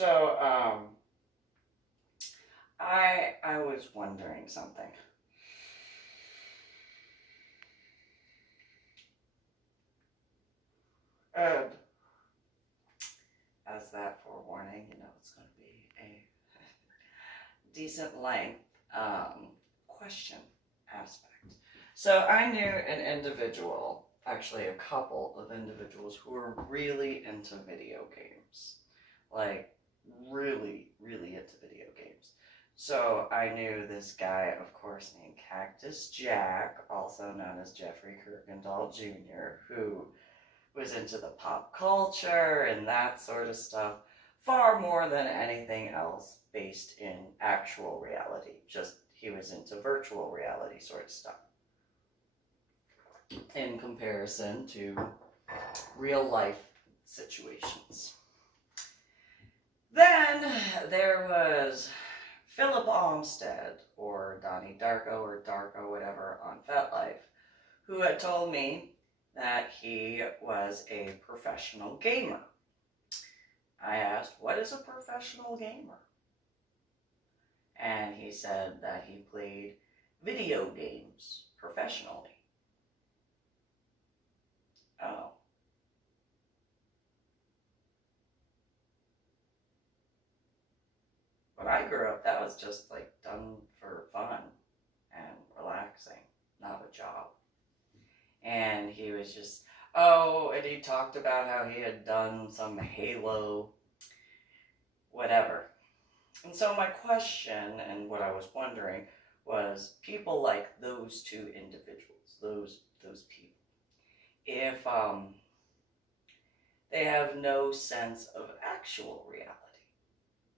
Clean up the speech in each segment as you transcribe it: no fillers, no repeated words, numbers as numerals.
So, I was wondering something. And as that forewarning, you know, it's going to be a decent length question aspect. So I knew an individual, actually a couple of individuals who were really into video games. Like, really, really into video games. So I knew this guy, of course, named Cactus Jack, also known as Jeffrey Kuykendall Jr., who was into the pop culture and that sort of stuff far more than anything else based in actual reality. Just he was into virtual reality sort of stuff in comparison to real life situations. Then there was Philip Omstead, or Donnie Darko, or Darko, whatever, on FetLife, who had told me that he was a professional gamer. I asked, what is a professional gamer? And he said that he played video games professionally. Oh. When I grew up, that was just like done for fun and relaxing, not a job. And he was just, oh, and he talked about how he had done some Halo, whatever. And so my question and what I was wondering was people like those two individuals, those people, if they have no sense of actual reality,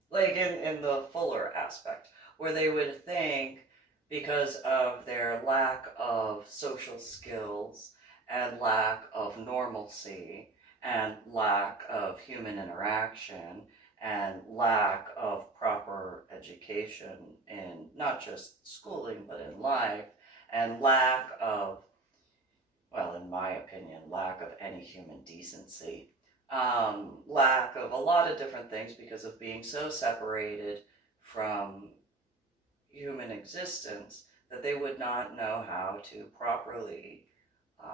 like in the fuller aspect, where they would think because of their lack of social skills and lack of normalcy and lack of human interaction and lack of proper education in not just schooling but in life, and lack of, well, in my opinion, lack of any human decency, lack of a lot of different things because of being so separated from human existence that they would not know how to properly, what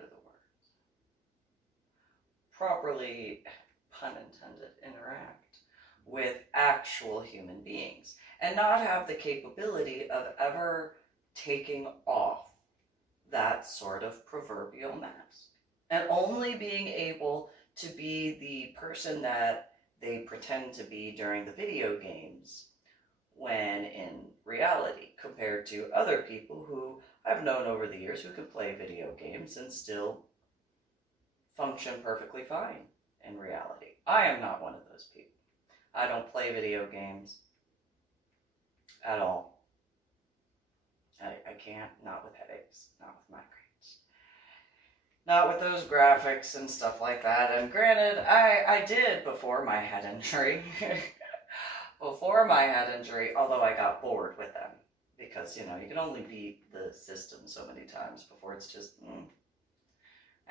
are the words? Properly, pun intended, interact with actual human beings and not have the capability of ever taking off that sort of proverbial mask and only being able to be the person that they pretend to be during the video games when in reality, compared to other people who I've known over the years who can play video games and still function perfectly fine in reality. I am not one of those people. I don't play video games at all. I can't, not with headaches, not with migraines, not with those graphics and stuff like that. And granted, I did before my head injury, although I got bored with them because, you know, you can only beat the system so many times before it's just,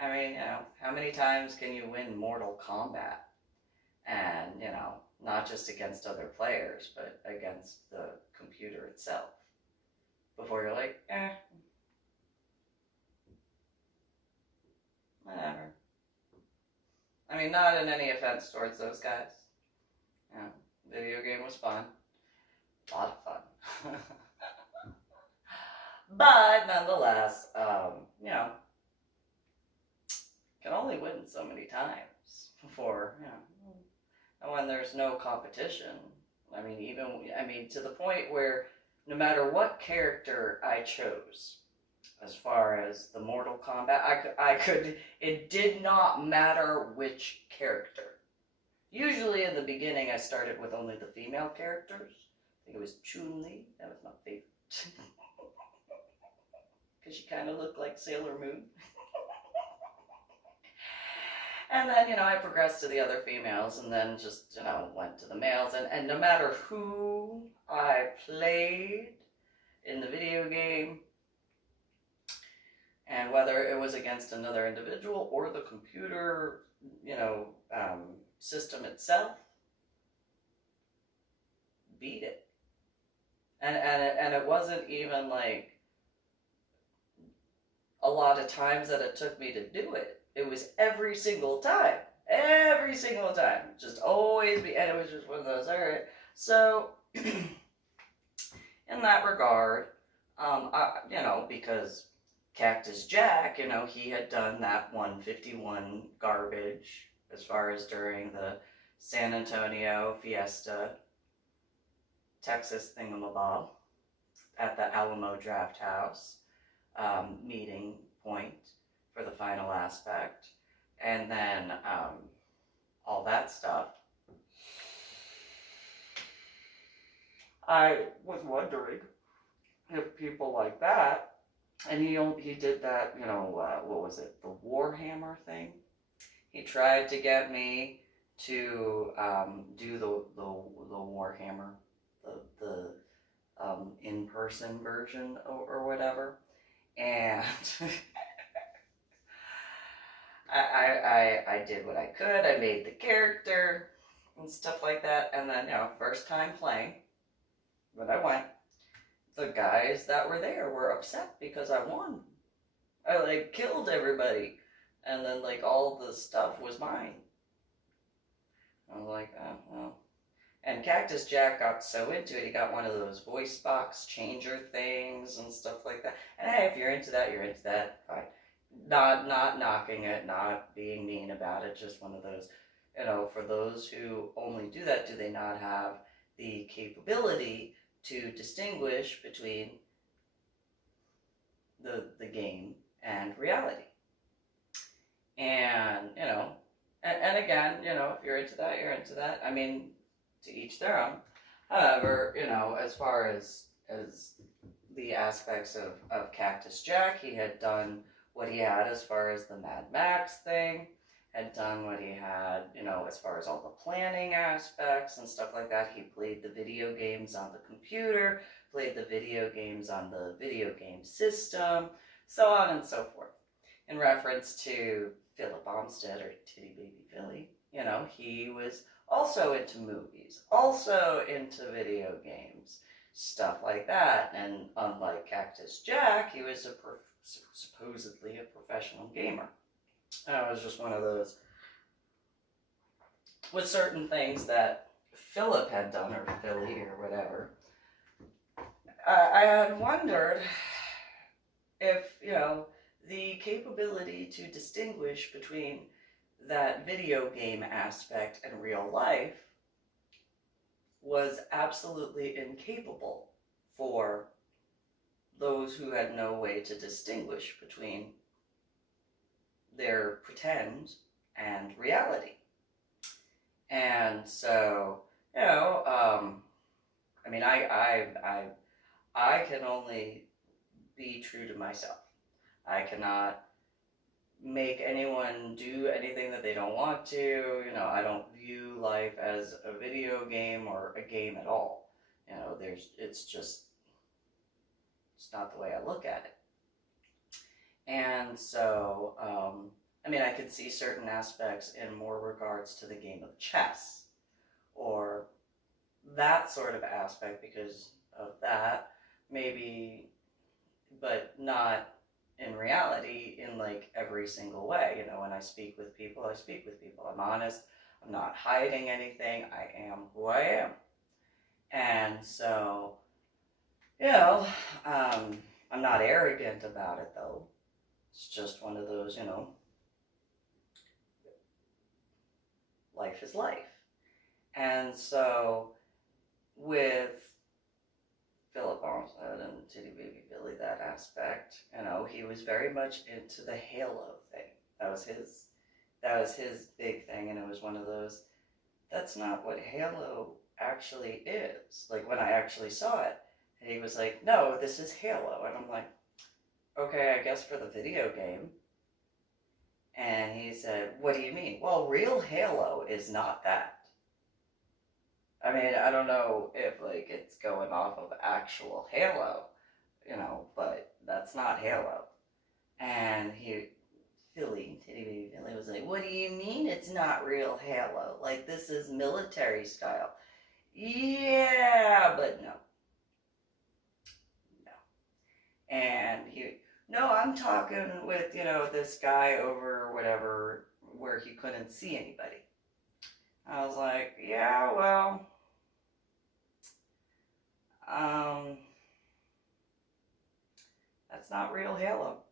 I mean, you know, how many times can you win Mortal Kombat? And, you know, not just against other players, but against the computer itself. Before you're like, whatever. I mean, not in any offense towards those guys. You know, video game was fun. A lot of fun. But nonetheless, you know, can only win so many times before, you know, and when there's no competition. I mean, to the point where no matter what character I chose, as far as the Mortal Kombat, it did not matter which character. Usually in the beginning, I started with only the female characters. I think it was Chun-Li, that was my favorite. Because she kind of looked like Sailor Moon. And then, you know, I progressed to the other females and then just, you know, went to the males. And no matter who I played in the video game, and And whether it was against another individual or the computer, system itself, beat it. And it wasn't even like a lot of times that it took me to do it. It was every single time. Every single time. Just always be, and it was just one of those, all right. So, in that regard, because Cactus Jack, he had done that 151 garbage as far as during the San Antonio Fiesta, Texas thingamabob at the Alamo Draft House meeting point for the final aspect. And then all that stuff. I was wondering if people like that, and he did that, what was it, the Warhammer thing? He tried to get me to do the Warhammer, the in-person version or whatever, and I did what I could. I made the character and stuff like that, and then first time playing, when I went, the guys that were there were upset because I won. I killed everybody, and then all the stuff was mine. I was like, oh well. And Cactus Jack got so into it, he got one of those voice box changer things and stuff like that. And hey, if you're into that, you're into that. Fine. Not knocking it, not being mean about it, just one of those, for those who only do that, do they not have the capability to distinguish between the game and reality? And, and again, if you're into that, you're into that. I mean, to each their own. However, as far as the aspects of Cactus Jack, he had done what he had as far as the Mad Max thing, had done what he had, as far as all the planning aspects and stuff like that. He played the video games on the computer, played the video games on the video game system, so on and so forth. In reference to Philip Omstead, or Titty Baby Philly, he was also into movies, also into video games, stuff like that. And unlike Cactus Jack, he was supposedly a professional gamer. And it was just one of those, with certain things that Philip had done, or Philly, or whatever, I had wondered if, the capability to distinguish between that video game aspect and real life was absolutely incapable for those who had no way to distinguish between their pretend and reality. And so, I can only be true to myself. I cannot make anyone do anything that they don't want to. I don't view life as a video game or a game at all. It's not the way I look at it. And so, I could see certain aspects in more regards to the game of chess, or that sort of aspect because of that, maybe, but not in reality in every single way. When I speak with people, I speak with people. I'm honest. I'm not hiding anything. I am who I am. And so, I'm not arrogant about it though. It's just one of those, life is life. And so with Philip Omstead and Titty Baby Billy, that aspect, he was very much into the Halo thing. That was his big thing, and it was one of those, that's not what Halo actually is. When I actually saw it, and he was like, no, this is Halo. And I'm like, okay, I guess for the video game. And he said, what do you mean? Well, real Halo is not that. I don't know if it's going off of actual Halo, but that's not Halo. And Titty Baby Philly was like, what do you mean it's not real Halo? Like, this is military style. Yeah, but no. No. And no, I'm talking with, this guy over whatever, where he couldn't see anybody. I was like, yeah, well, that's not real Halo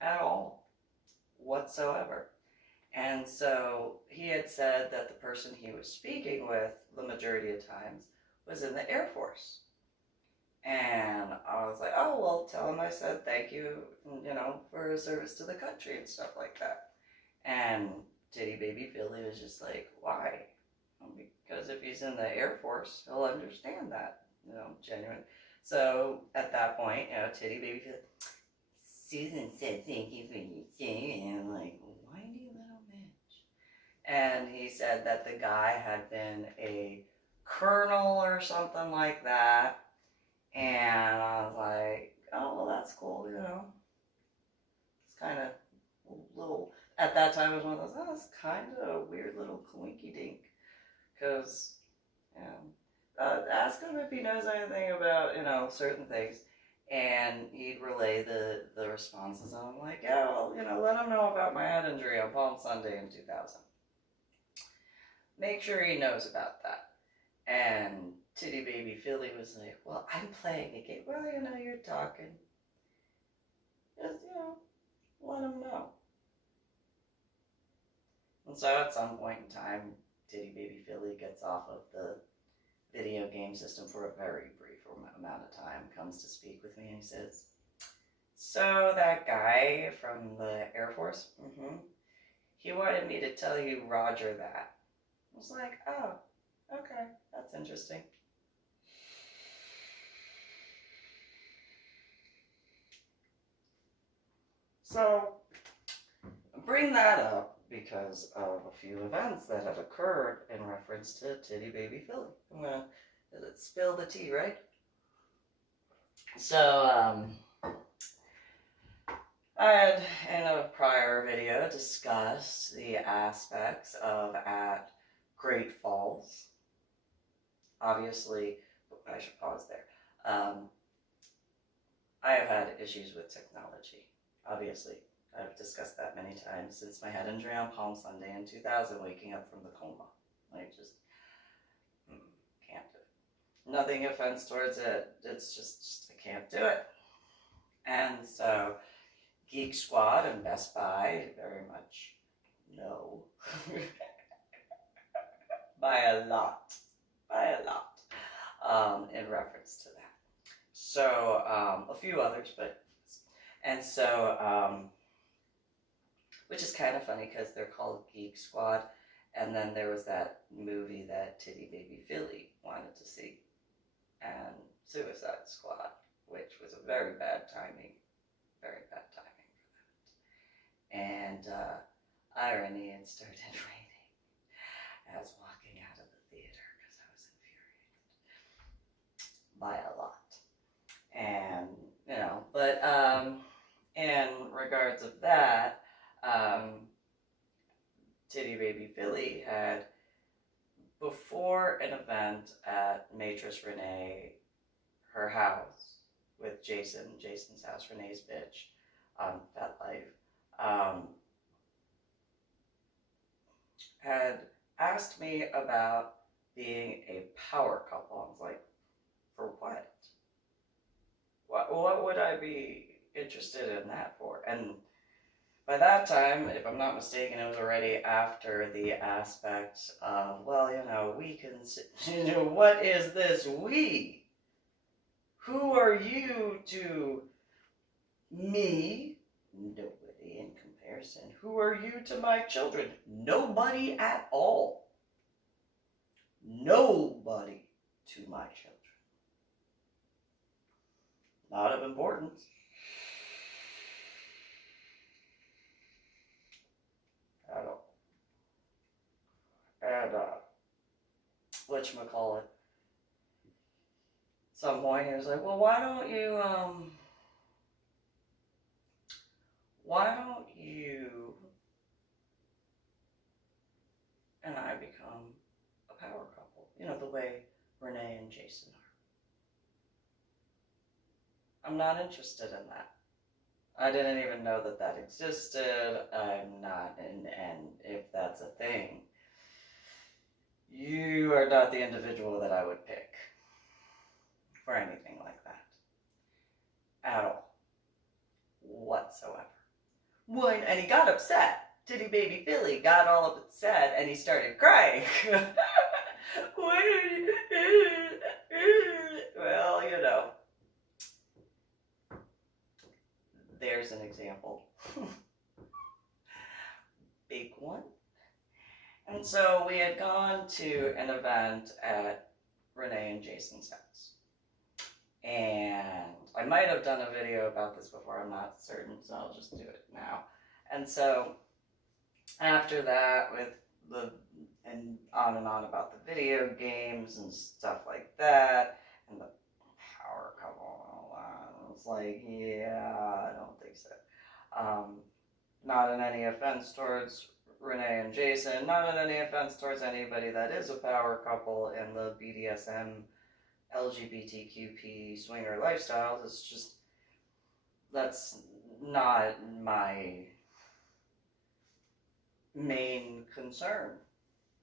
at all, whatsoever. And so he had said that the person he was speaking with the majority of times was in the Air Force. And I was like, oh, well, tell him I said thank you, for his service to the country and stuff like that. And Titty Baby Philly was just like, why? Because if he's in the Air Force, he'll understand that, genuine. So at that point, Titty Baby Philly, Susan said thank you for your thing. And I'm like, whiny little bitch. And he said that the guy had been a colonel or something like that. And I was like, oh, well, that's cool, It's kind of a little, at that time, it was one of those, oh, it's kind of a weird little coinky dink. Because, ask him if he knows anything about, certain things. And he'd relay the responses. And I'm like, yeah, well, let him know about my head injury on Palm Sunday in 2000. Make sure he knows about that. And Titty Baby Philly was like, well, I'm playing a game. Well, you're talking. Just, let him know. And so at some point in time, Titty Baby Philly gets off of the video game system for a very brief amount of time, comes to speak with me, and he says, so that guy from the Air Force, he wanted me to tell you Roger that. I was like, oh, okay, that's interesting. So, bring that up because of a few events that had occurred in reference to Titty Baby Philly. I'm gonna spill the tea, right? So, I had in a prior video discussed the aspects of at Great Falls. Obviously, I should pause there. I have had issues with technology. Obviously, I've discussed that many times since my head injury on Palm Sunday in 2000, waking up from the coma. I just can't do it. Nothing offense towards it. It's just I can't do it. And so, Geek Squad and Best Buy very much no. by a lot, in reference to that. So, a few others, and so, which is kind of funny because they're called Geek Squad, and then there was that movie that Titty Baby Philly wanted to see, and Suicide Squad, which was a very bad timing for that. And irony, it started raining as I was walking out of the theater because I was infuriated by a lot. And, but in regards of that, Titty Baby Philly had, before an event at Matrice Renee, her house, with Jason's house, Renee's bitch, on FetLife, had asked me about being a power couple. I was like, for what? What would I be interested in that for? And by that time, if I'm not mistaken, it was already after the aspect of, well, we can, what is this we? Who are you to me? Nobody in comparison. Who are you to my children? Nobody at all. Nobody to my children. Not of importance. At all. And, whatchamacallit, some point he was like, well, why don't you why don't you and I become a power couple? You know, the way Renee and Jason are. I'm not interested in that. I didn't even know that that existed. I'm not, and if that's a thing, you are not the individual that I would pick for anything like that. At all. Whatsoever. One, and he got upset. Titty baby Philly got all upset and he started crying. Why did you... Well, you know. There's an example. Big one. And so we had gone to an event at Renee and Jason's house. And I might have done a video about this before, I'm not certain, so I'll just do it now. And so after that, with the, and on about the video games and stuff like that, and the power couple and all that, I was like, yeah, I don't think so. Not in any offense towards Renee and Jason, not in any offense towards anybody that is a power couple in the BDSM, LGBTQP swinger lifestyles. It's just, that's not my main concern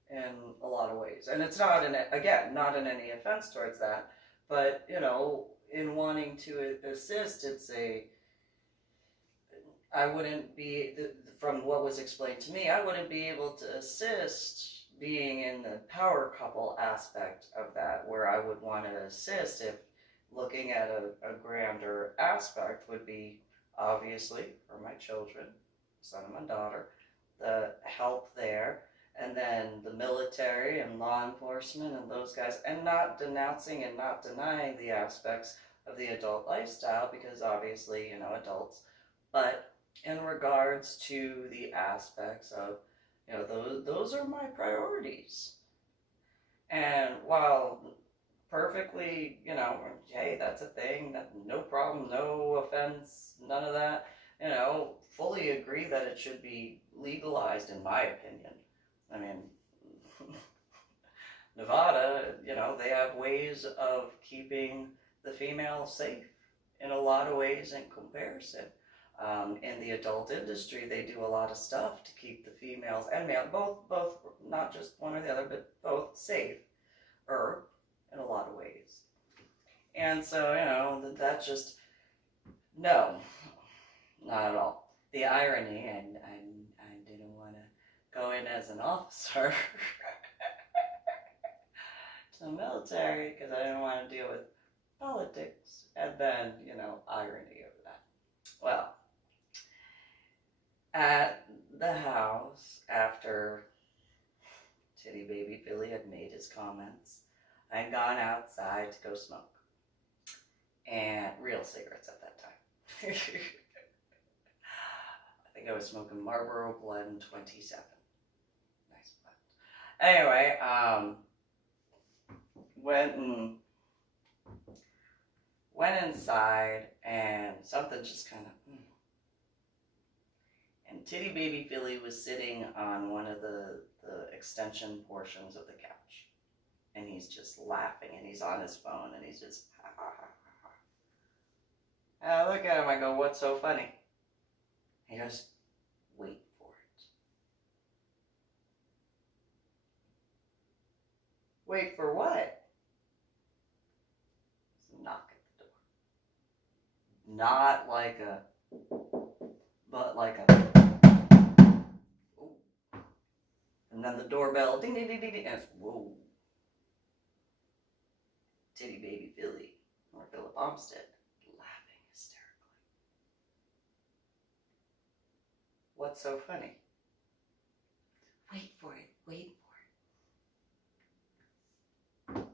in a lot of ways. And it's not, again, not in any offense towards that, but, you know, in wanting to assist, it's I wouldn't be, from what was explained to me, I wouldn't be able to assist being in the power couple aspect of that, where I would want to assist if looking at a grander aspect would be, obviously, for my children, son and my daughter, the help there, and then the military and law enforcement and those guys, and not denouncing and not denying the aspects of the adult lifestyle, because obviously, you know, adults, but in regards to the aspects of, you know, those are my priorities. And while perfectly, you know, hey, that's a thing, no problem, no offense, none of that, you know, fully agree that it should be legalized, in my opinion. I mean, Nevada, you know, they have ways of keeping the female safe in a lot of ways in comparison. In the adult industry, they do a lot of stuff to keep the females and male, both, not just one or the other, but both safe, in a lot of ways. And so, you know, that just, no, not at all. The irony, and I didn't want to go in as an officer to the military because I didn't want to deal with politics, and then, you know, irony of that. Well, at the house, after Titty Baby Philly had made his comments, I had gone outside to go smoke. And real cigarettes at that time. I think I was smoking Marlboro Blend 27. Nice blend. Anyway, went inside, and something just kind of, and Titty Baby Philly was sitting on one of the extension portions of the couch. And he's just laughing, and he's on his phone, and he's just, ha, ha, ha, ha. And I look at him, I go, what's so funny? He goes, wait for it. Wait for what? Knock at the door. Not like a, but like a, ooh. And then the doorbell, ding, ding, ding, ding, ding, and it's, whoa. Titty Baby Philly, or Philip Omstead, laughing hysterically. What's so funny? Wait for it, wait for it.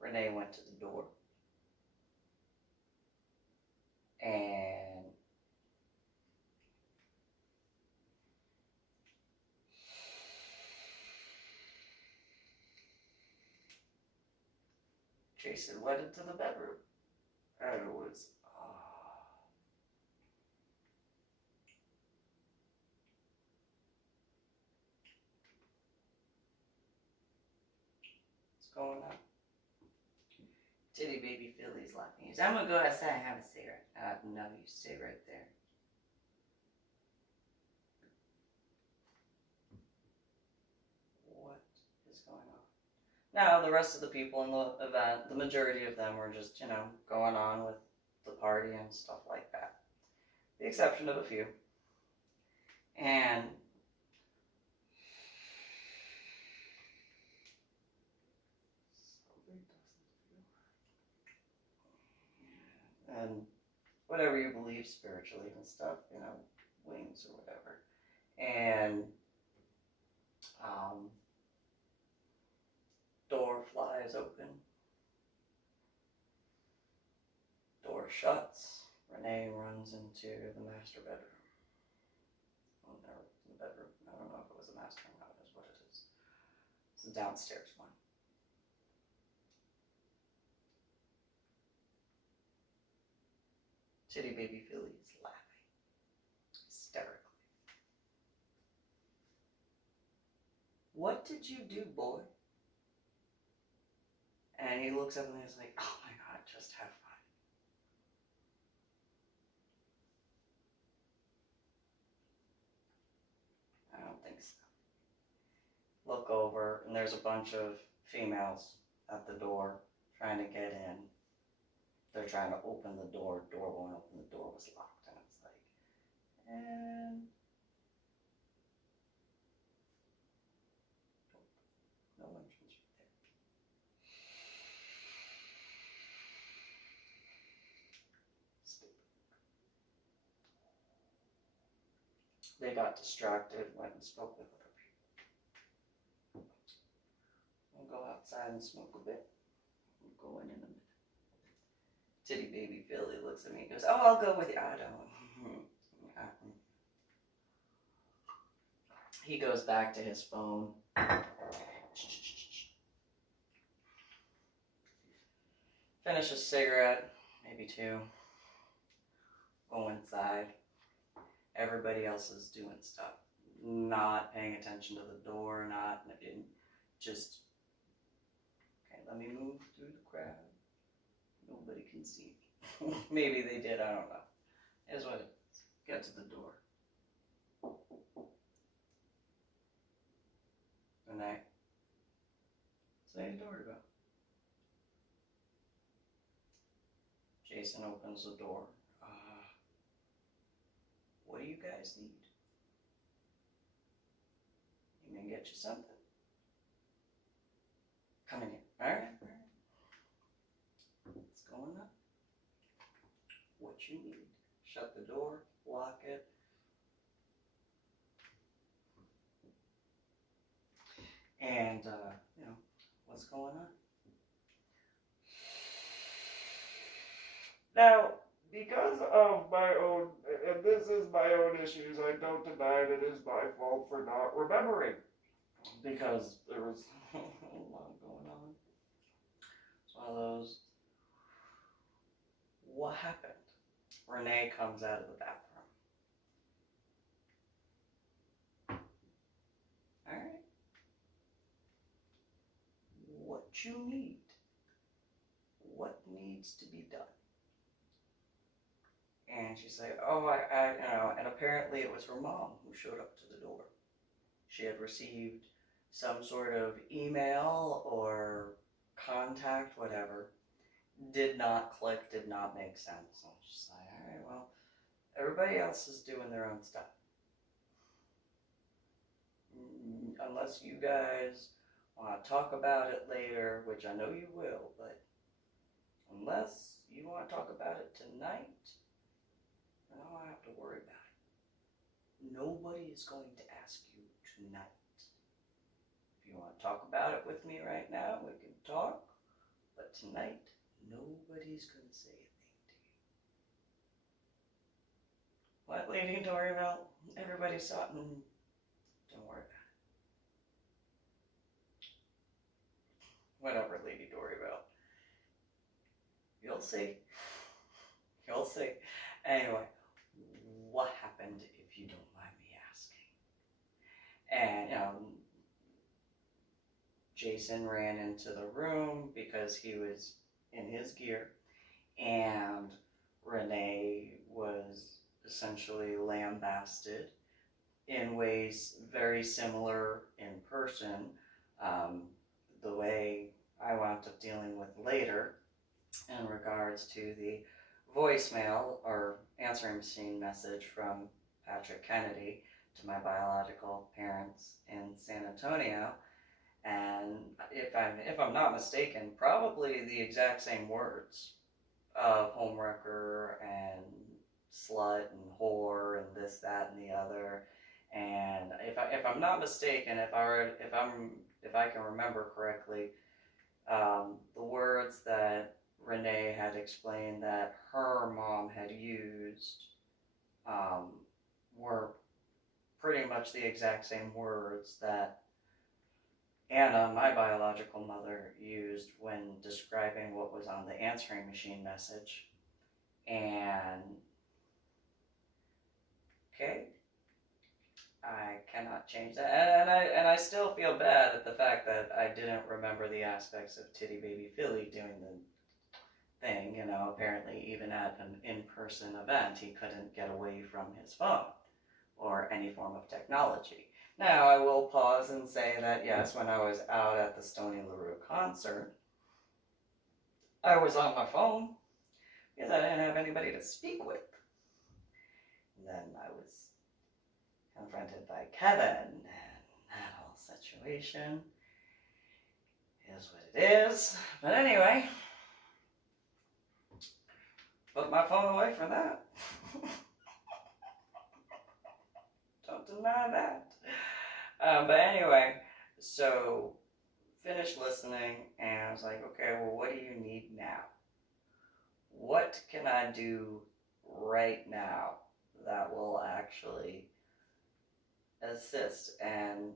Renee went to the door, and Jason went into the bedroom, and it was, going on? Titty baby Philly's laughing. I'm gonna go outside and have a cigarette. No, you stay right there. What is going on? Now, the rest of the people in the event, the majority of them were just, you know, going on with the party and stuff like that. The exception of a few. And whatever you believe spiritually and stuff, you know, wings or whatever. And door flies open. Door shuts. Renee runs into the master bedroom. Well, no, the bedroom. I don't know if it was a master or not, is what it is. It's the downstairs one. Titty baby Philly is laughing hysterically. What did you do, boy? And he looks up and he's like, oh my God, just have fun. I don't think so. Look over, and there's a bunch of females at the door trying to get in. They're trying to open the door. Door won't open. The door was locked. And it's like, and no entrance right there. Stupid. They got distracted, went and spoke with other people. We'll go outside and smoke a bit. We'll go in a minute. Titty baby Philly looks at me and goes, oh, I'll go with you. I don't. He goes back to his phone. Finish a cigarette, maybe two. Go inside. Everybody else is doing stuff. Not paying attention to the door, just, okay, let me move through the crowd. Nobody can see me. Maybe they did, I don't know. Here's what it is. Get to the door. Renee. Say the door about. Jason opens the door. What do you guys need? You may get you something. Come in here. All right. What's going on? What you need? Shut the door. Lock it. And, you know, what's going on? Now, because of my own, and this is my own issues, I don't deny it is my fault for not remembering. Because there was a lot going on. It's one of those. What happened? Renee comes out of the bathroom. Alright. What you need? What needs to be done? And she's like, oh, I you know, and apparently it was her mom who showed up to the door. She had received some sort of email or contact, whatever. Did not click, did not make sense. So she's like, all right, well, everybody else is doing their own stuff. Unless you guys want to talk about it later, which I know you will, but unless you want to talk about it tonight, I don't have to worry about it. Nobody is going to ask you tonight. If you want to talk about it with me right now, we can talk. But tonight, nobody's going to say a thing to you. What, Lady Dori? Well, everybody saw it, and don't worry about it. Whatever, Lady Dori. Well, you'll see. You'll see. Anyway, what happened, if you don't mind me asking? And, you know, Jason ran into the room because he was in his gear, and Renee was essentially lambasted in ways very similar in person, the way I wound up dealing with later in regards to the voicemail or answering machine message from Patrick Kennedy to my biological parents in San Antonio. And if I'm not mistaken, probably the exact same words of homewrecker and slut and whore and this, that, and the other. And if I'm not mistaken, if I can remember correctly, the words that Renee had explained that her mom had used were pretty much the exact same words that Anna, my biological mother, used when describing what was on the answering machine message. And okay, I cannot change that, and I still feel bad at the fact that I didn't remember the aspects of Titty Baby Philly doing the thing. You know, apparently even at an in-person event, he couldn't get away from his phone or any form of technology. Now, I will pause and say that, yes, when I was out at the Stoney LaRue concert, I was on my phone because I didn't have anybody to speak with. And then I was confronted by Kevin, and that whole situation is what it is. But anyway, put my phone away for that. Don't deny that. But anyway, so finished listening, and I was like, okay, well, what do you need now? What can I do right now that will actually assist? And,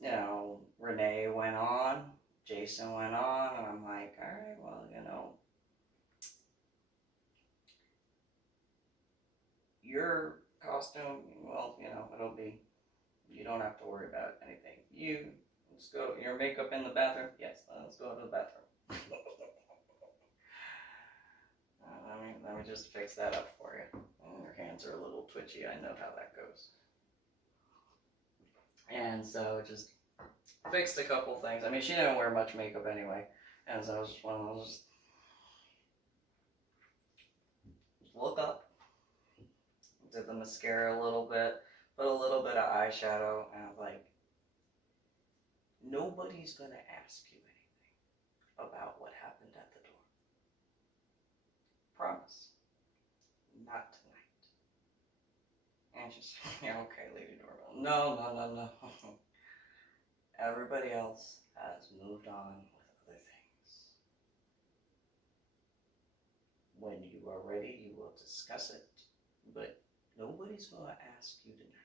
you know, Renee went on, Jason went on, and I'm like, all right, well, you know, your costume, well, you know, it'll be, you don't have to worry about anything. Let's go, your makeup in the bathroom? Yes, let's go to the bathroom. Let me just fix that up for you. Your hands are a little twitchy, I know how that goes. And so just fixed a couple things. I mean, she didn't wear much makeup anyway. And so I was just one of those, just look up, did the mascara a little bit, put a little bit of eyeshadow, and I was like, nobody's going to ask you anything about what happened at the door. Promise. Not tonight. And she's like, yeah, okay, Lady Doorbell. No. Everybody else has moved on with other things. When you are ready, you will discuss it, but nobody's going to ask you tonight.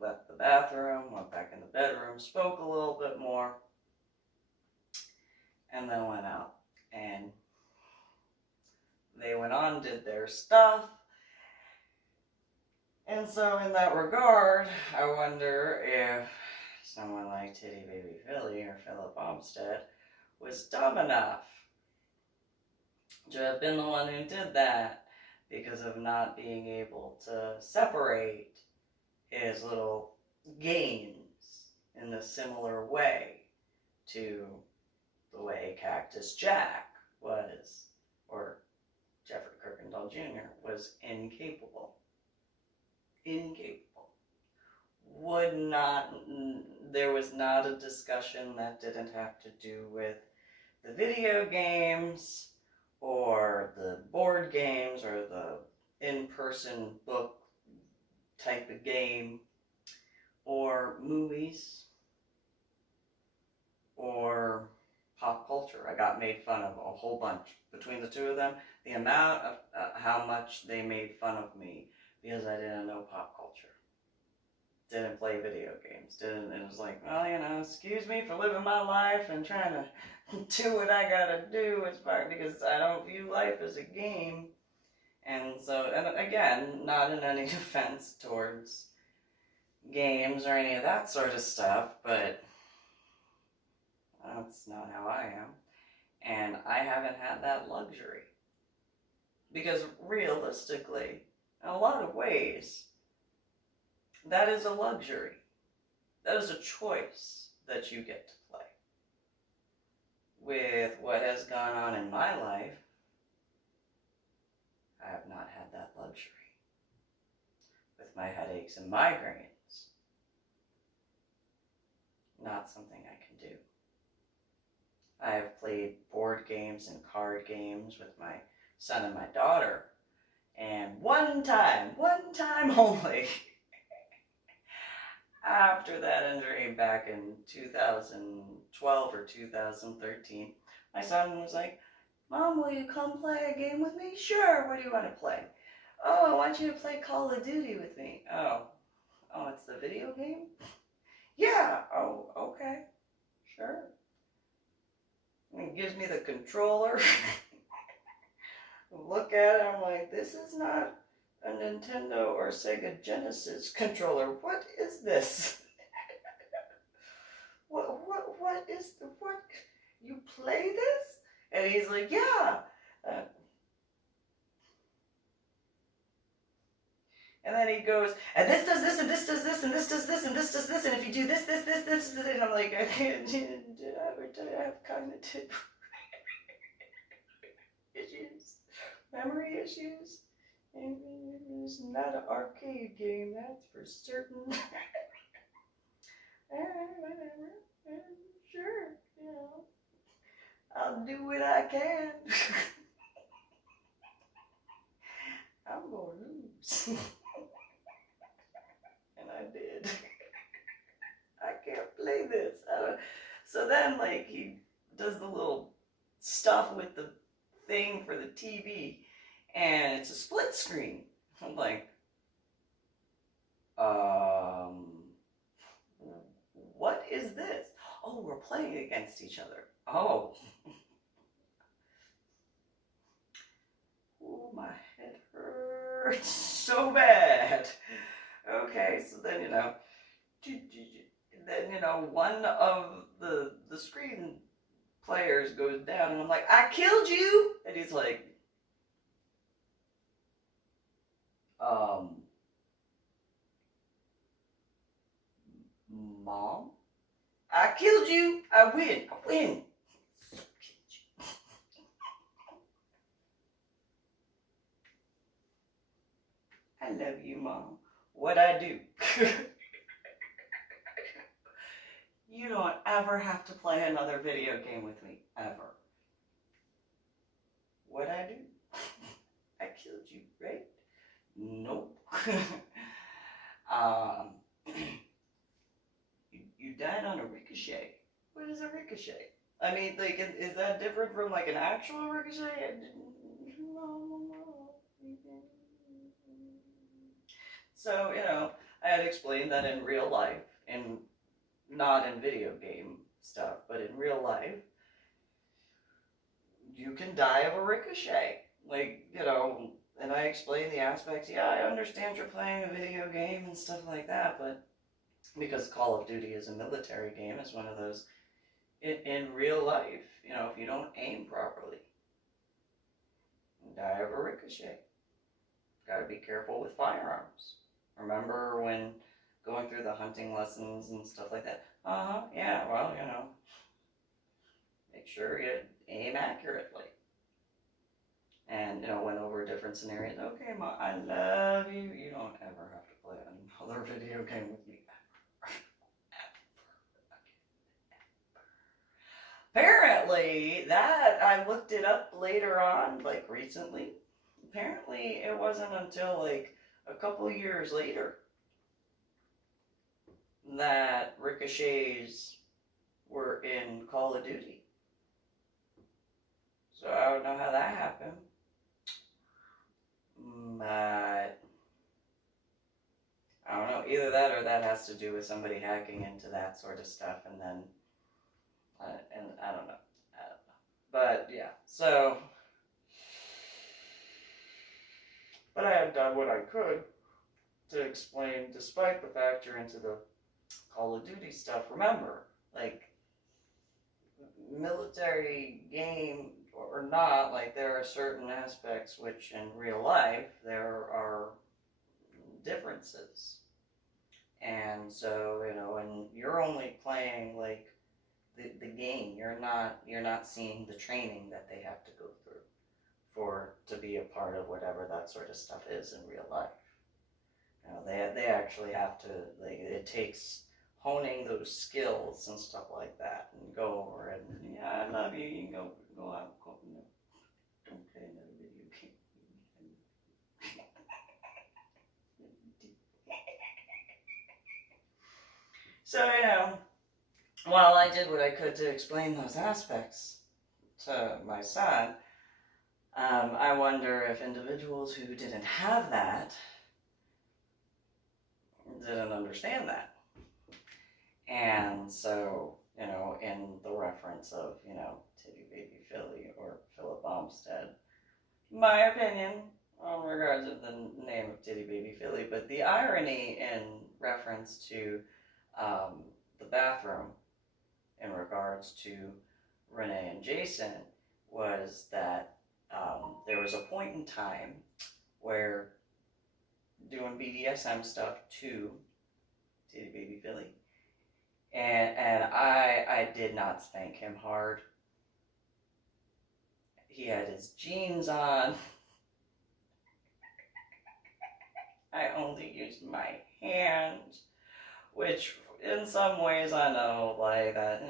Left the bathroom, went back in the bedroom, spoke a little bit more, and then went out. And they went on, did their stuff. And so in that regard, I wonder if someone like Titty Baby Philly or Philip Omstead was dumb enough to have been the one who did that because of not being able to separate his little games in a similar way to the way Cactus Jack was, or Jeffrey Kuykendall Jr. was incapable. There was not a discussion that didn't have to do with the video games or the board games or the in-person book type of game or movies or pop culture. I got made fun of a whole bunch. Between the two of them, the amount of how much they made fun of me because I didn't know pop culture. Didn't play video games. It was like, well, you know, excuse me for living my life and trying to do what I gotta do as far, because I don't view life as a game. And so, and again, not in any defense towards games or any of that sort of stuff, but that's not how I am. And I haven't had that luxury. Because realistically, in a lot of ways, that is a luxury. That is a choice that you get to play. With what has gone on in my life, I have not had that luxury. With my headaches and migraines, not something I can do. I have played board games and card games with my son and my daughter, and one time only, after that injury back in 2012 or 2013, my son was like, "Mom, will you come play a game with me?" "Sure, what do you want to play?" "Oh, I want you to play Call of Duty with me." Oh, it's the video game? "Yeah." "Oh, okay, sure." And he gives me the controller. Look at it, I'm like, this is not a Nintendo or Sega Genesis controller. What is this? What is what? You play this? And he's like, "Yeah." And then he goes, "And this does this, and this does this, and this does this, and this does this, and if you do this, and I'm like, I have cognitive issues, memory issues. And it's not an arcade game, that's for certain." Whatever. Sure, you know, I'll do what I can. I'm gonna lose. And I did. I can't play this. So then, like, he does the little stuff with the thing for the TV, and it's a split screen. I'm like, what is this? "Oh, we're playing against each other." Oh. Oh, my head hurts so bad. Okay, so then, one of the screen players goes down, and I'm like, "I killed you!" And he's like, "Mom, I killed you. I win. I love you, Mom. What I do?" You don't ever have to play another video game with me, ever. What I do? I killed you, right? Nope. You died on a ricochet. What is a ricochet? I mean, like, is that different from like an actual ricochet? So, I had explained that in real life, and not in video game stuff, but in real life, you can die of a ricochet. Like, and I explained the aspects. Yeah, I understand you're playing a video game and stuff like that, but because Call of Duty is a military game, it's one of those, in real life, if you don't aim properly, you die of a ricochet. Got to be careful with firearms. Remember when going through the hunting lessons and stuff like that? Yeah, well, make sure you aim accurately. And, went over different scenarios. Okay, Mom, I love you. You don't ever have to play another video game with me. Apparently, that, I looked it up later on, like recently. Apparently, it wasn't until like a couple years later that ricochets were in Call of Duty. So I don't know how that happened. But I don't know, either that or that has to do with somebody hacking into that sort of stuff, and then and I don't know. But yeah, so. But I had done what I could to explain, despite the fact you're into the Call of Duty stuff, remember, like, military game or not, like, there are certain aspects which in real life there are differences. And so, you know, and you're only playing like the game. You're not seeing the training that they have to go through to be a part of whatever that sort of stuff is in real life. You know, they actually have to, like, it takes honing those skills and stuff like that, and go over it. And yeah, I love you. You can go out. No, don't play another video game. So, you know, while I did what I could to explain those aspects to my son, I wonder if individuals who didn't have that didn't understand that. And so, you know, in the reference of, you know, Titty Baby Philly or Philip Omstead, my opinion in regards of the name of Titty Baby Philly, but the irony in reference to the bathroom in regards to Renee and Jason was that there was a point in time where doing BDSM stuff to Titty Baby Philly, and I did not spank him hard. He had his jeans on. I only used my hands, which in some ways I know, like that.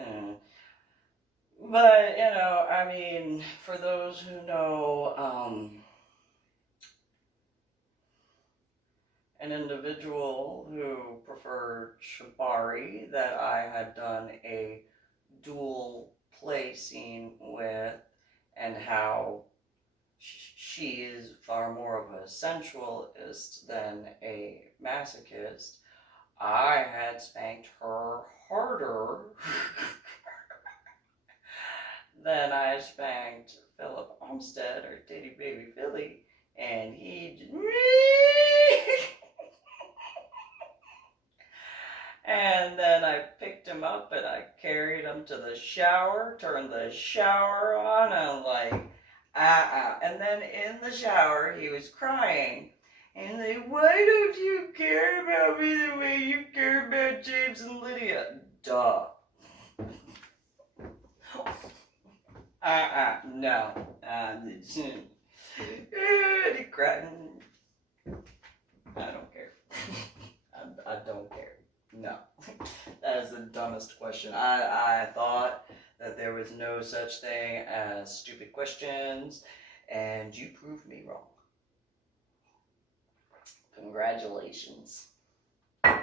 But, you know, I mean, for those who know, an individual who preferred shibari that I had done a dual play scene with, and how she is far more of a sensualist than a masochist, I had spanked her harder than I spanked Philip Omstead or Titty Baby Philly, and he just and then I picked him up and I carried him to the shower, turned the shower on, and I'm like, and then in the shower he was crying. And like, why don't you care about me the way you care about James and Lydia? Duh. No. And he cried. I don't care. I don't care. No. That is the dumbest question. I thought that there was no such thing as stupid questions, and you proved me wrong. Congratulations. I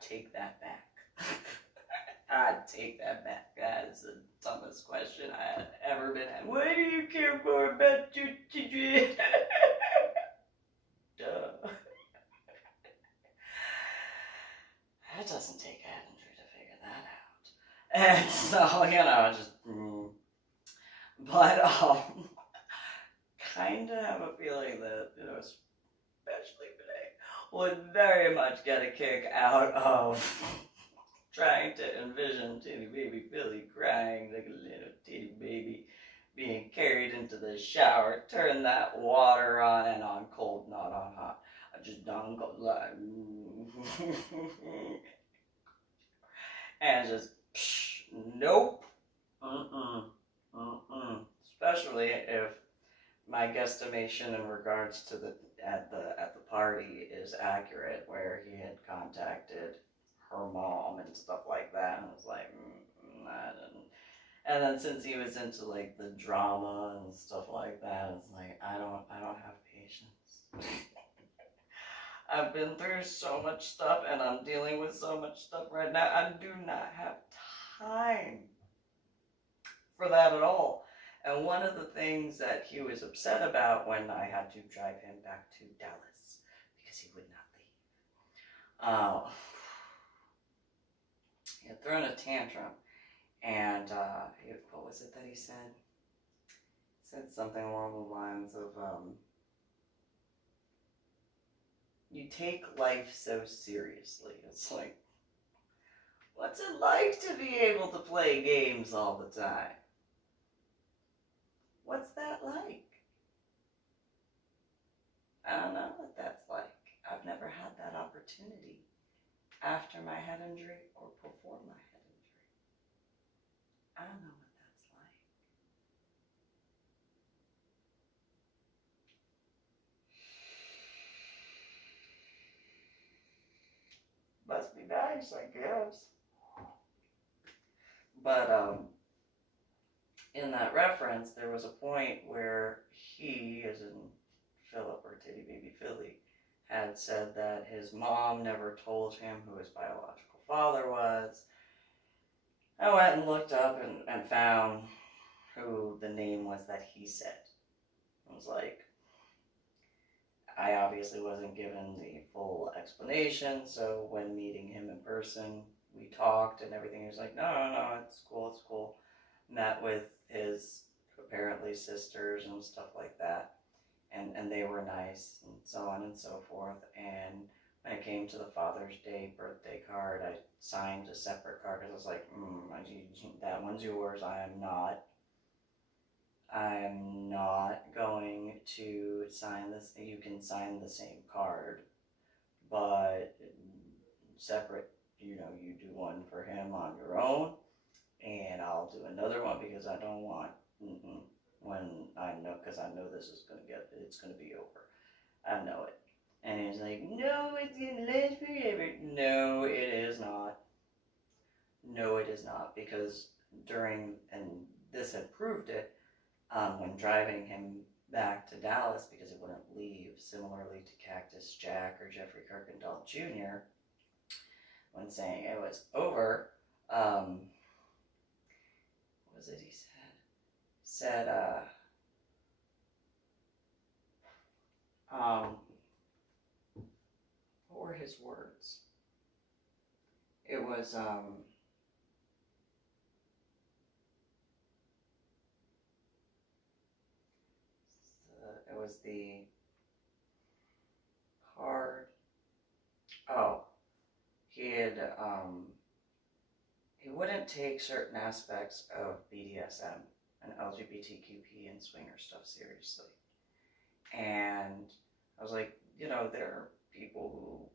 take that back. I take that back. That is the dumbest question I had ever been asked. Why do you care more about your children? Duh. It doesn't take Andrew to figure that out. And so, you know, just... But, kind of have a feeling that, you know, especially today, would very much get a kick out of trying to envision Titty Baby Philly crying like a little titty baby being carried into the shower, turn that water on, and on cold, not on hot. I just don't go like, and just, nope, especially if my guesstimation in regards to the at the party is accurate, where he had contacted her mom and stuff like that, and was like, and then since he was into like the drama and stuff like that, it's like I don't have patience. I've been through so much stuff, and I'm dealing with so much stuff right now. I do not have time for that at all. And one of the things that he was upset about when I had to drive him back to Dallas, because he would not leave, he had thrown a tantrum, and what was it that he said? said something along the lines of, you take life so seriously. It's like, what's it like to be able to play games all the time? What's that like? I don't know what that's like. I've never had that opportunity after my head injury or before my head injury. I don't know what that's like. Must be nice, I guess. But in that reference, there was a point where he, as in Philip or Titty Baby Philly, had said that his mom never told him who his biological father was. I went and looked up and found who the name was that he said. I was like, I obviously wasn't given the full explanation, so when meeting him in person, we talked and everything. He was like, no, it's cool. Met with his apparently sisters and stuff like that, and they were nice and so on and so forth. And when it came to the Father's Day birthday card, I signed a separate card because I was like, that one's yours. I am not going to sign this. You can sign the same card, but separate, you do one for him on your own, and I'll do another one because I don't want, when I know, because I know this is it's going to be over. I know it. And he's like, no, it's going to last forever. No, it is not. No, it is not, because and this had proved it, when driving him back to Dallas, because he wouldn't leave, similarly to Cactus Jack or Jeffrey Kuykendall Jr., when saying it was over, what was it he said? What were his words? It was, the card. Oh, he wouldn't take certain aspects of BDSM and LGBTQP and swinger stuff seriously. And I was like, there are people who,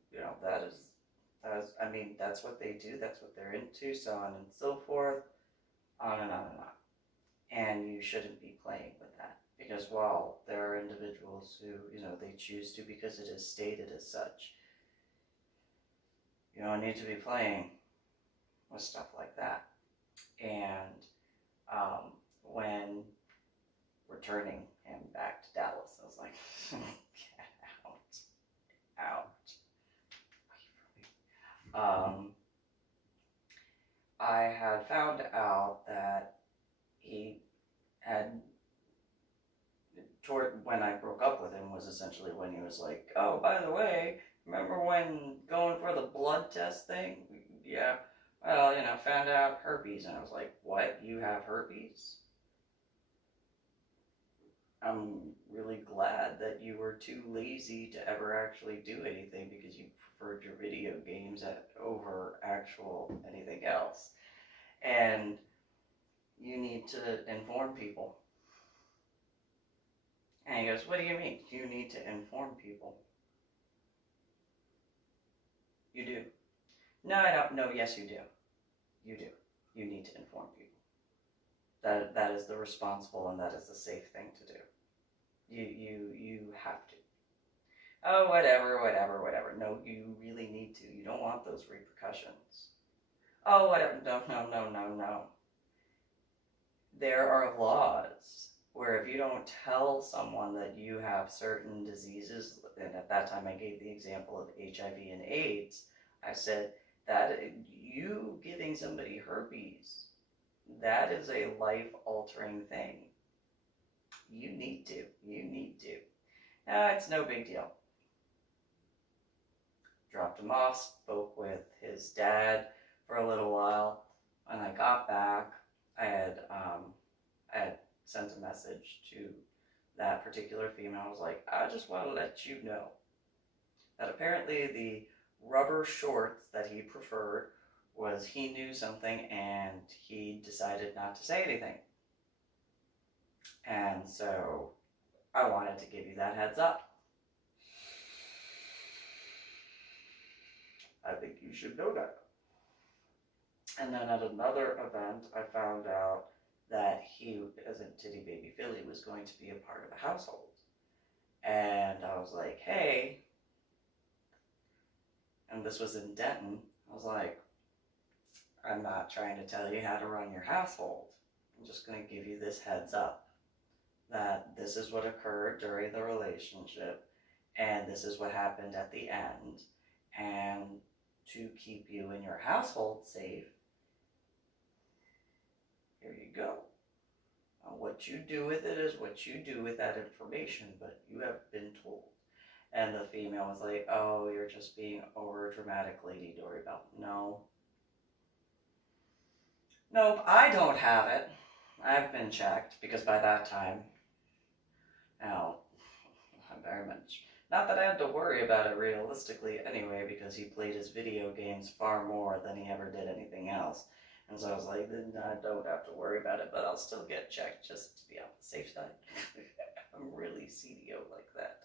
that's what they do, that's what they're into, so on and so forth, on and on and on. And you shouldn't be playing with that, because while there are individuals who, they choose to because it is stated as such, you don't need to be playing with stuff like that. And when returning him back to Dallas, I was like, get out. I had found out that he had, when I broke up with him was essentially when he was like, oh, by the way, remember when going for the blood test thing? Yeah, well, found out herpes. And I was like, what, you have herpes? I'm really glad that you were too lazy to ever actually do anything, because you preferred your video games over actual anything else. And you need to inform people. And he goes, what do you mean? You need to inform people. You do. No, I don't. No, yes, you do. You do. You need to inform people. That is the responsible and that is the safe thing to do. You have to. Oh, whatever. No, you really need to. You don't want those repercussions. Oh, whatever. No. There are laws where if you don't tell someone that you have certain diseases, and at that time I gave the example of HIV and AIDS, I said that you giving somebody herpes, that is a life-altering thing. You need to. It's no big deal. Dropped him off, spoke with his dad for a little while. When I got back, I had sent a message to that particular female. I was like, I just want to let you know that apparently the rubber shorts that he preferred was he knew something and he decided not to say anything. And so I wanted to give you that heads up. I think you should know that. And then at another event, I found out that he, as in Titty Baby Philly, was going to be a part of a household. And I was like, hey, and this was in Denton, I was like, I'm not trying to tell you how to run your household. I'm just going to give you this heads up that this is what occurred during the relationship, and this is what happened at the end. And to keep you and your household safe, here you go. What you do with it is what you do with that information, but you have been told. And the female was like, oh, you're just being over dramatic, Lady Dori Belle. No. Nope, I don't have it. I've been checked, because by that time, now, I'm very much, not that I had to worry about it realistically anyway, because he played his video games far more than he ever did anything else. And so I was like, then I don't have to worry about it, but I'll still get checked just to be on the safe side. I'm really CDO like that.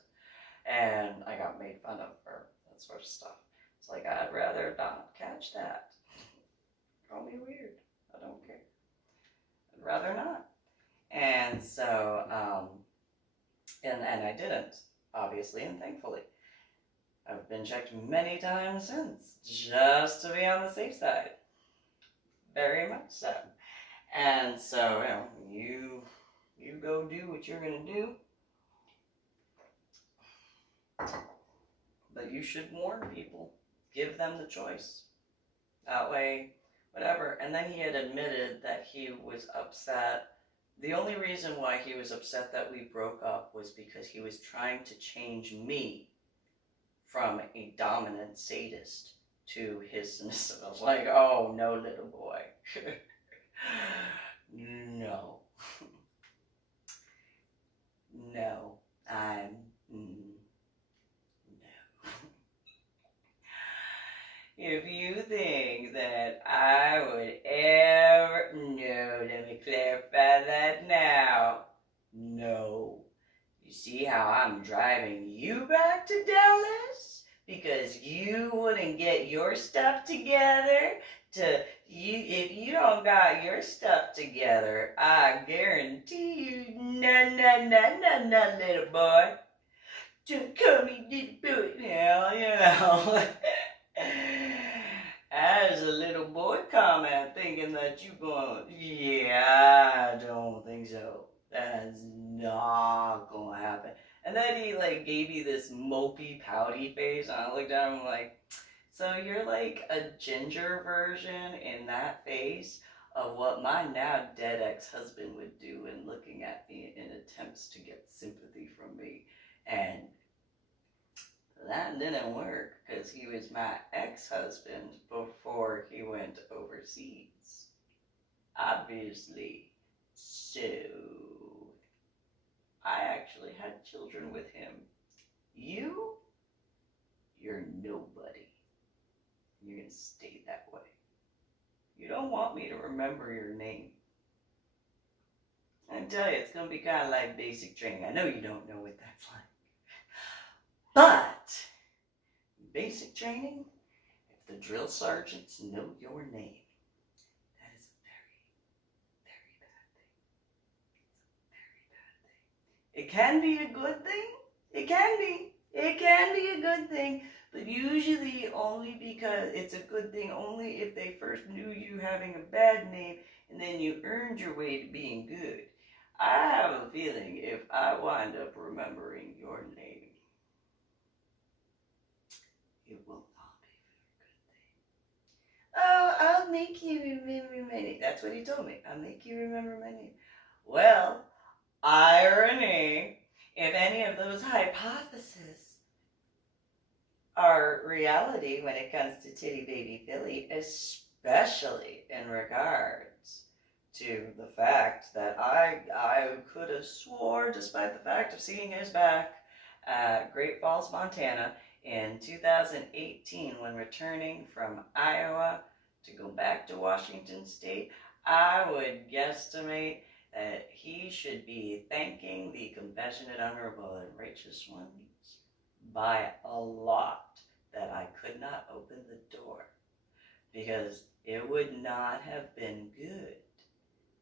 And I got made fun of for that sort of stuff. It's like, I'd rather not catch that. Call me weird. I don't care. I'd rather not. And so, and I didn't, obviously and thankfully. I've been checked many times since, just to be on the safe side. Very much so. And so, you go do what you're going to do. But you should warn people. Give them the choice. That way, whatever. And then he had admitted that he was upset. The only reason why he was upset that we broke up was because he was trying to change me from a dominant sadist to his submissive. I was like, oh, no, little boy. No. No. No. If you think that I would ever, no, let me clarify that now. No. You see how I'm driving you back to Dallas? Because you wouldn't get your stuff together if you don't got your stuff together, I guarantee you, no, little boy. Don't call me little boy now, As a little boy comment, thinking that you going, yeah, I don't think so. That's not gonna happen. And then he gave me this mopey, pouty face, and I looked at him like, so you're like a ginger version in that face of what my now dead ex-husband would do in looking at me in attempts to get sympathy from me. And that didn't work, because he was my ex-husband before he went overseas. Obviously. So, I actually had children with him. You're nobody. You're going to stay that way. You don't want me to remember your name. I tell you, it's going to be kind of like basic training. I know you don't know what that's like. But, basic training, if the drill sergeants know your name, that is a very, very bad thing. It's a very bad thing. It can be a good thing. It can be. It can be a good thing. But usually only because it's a good thing only if they first knew you having a bad name and then you earned your way to being good. I have a feeling if I wind up remembering your name, it will not be a good thing. Oh, I'll make you remember my name. That's what he told me. I'll make you remember my name. Well, irony. If any of those hypotheses are reality when it comes to Titty Baby Philly, especially in regards to the fact that I could have swore, despite the fact of seeing his back at Great Falls, Montana in 2018 when returning from Iowa to go back to Washington State, I would guesstimate that he should be thanking the compassionate, honorable, and righteous ones by a lot that I could not open the door, because it would not have been good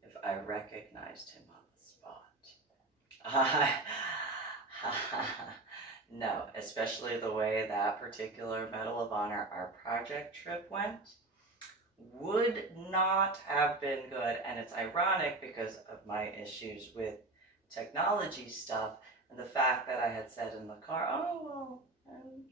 if I recognized him on the spot. No, especially the way that particular Medal of Honor, our project trip went, would not have been good. And it's ironic because of my issues with technology stuff and the fact that I had said in the car, oh, well,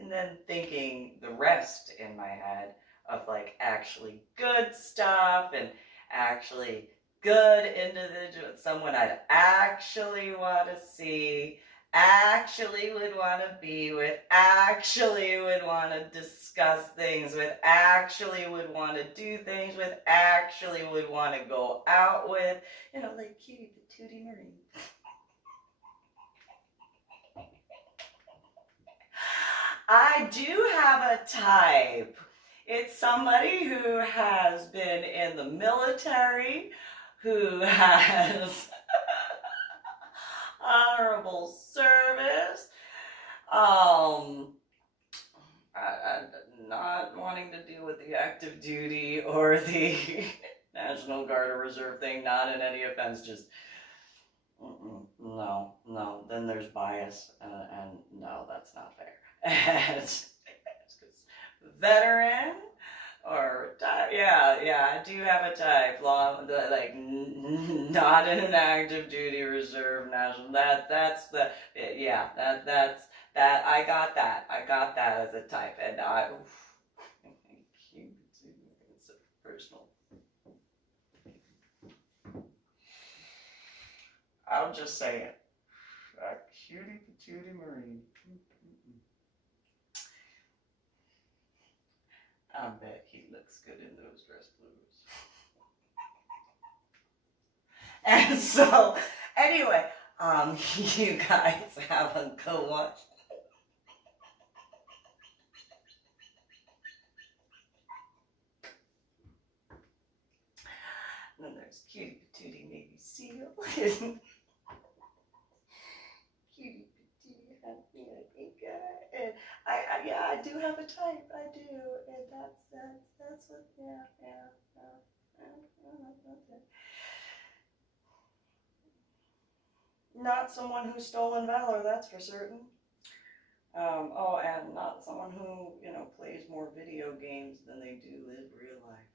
and then thinking the rest in my head of like actually good stuff and actually good individual, someone I'd actually want to see, actually would want to be with, actually would want to discuss things with, actually would want to do things with, actually would want to go out with, you know, like Cutie Patootie Marie. I do have a type. It's somebody who has been in the military, who has honorable service, not wanting to deal with the active duty or the National Guard or Reserve thing, not in any offense, just no, then there's bias, and no, that's not fair. And veteran or type, yeah, I do have a type, long, like not in an active duty reserve national. That's the, yeah, that's that. I got that as a type, and it's personal. I'll just say it. A Cutie Patootie Marie. I bet he looks good in those dress blues. And so, anyway, you guys have a good one. And then there's Cutie Patootie Navy SEAL. Cutie Patootie Happy and I do have a type. I do, and that's what. Not someone who's stolen valor, that's for certain. And not someone who, plays more video games than they do live real life.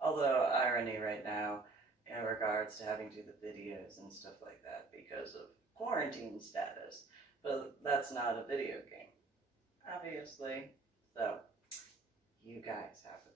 Although, irony right now, in regards to having to do the videos and stuff like that because of quarantine status. But that's not a video game, obviously. So, you guys have a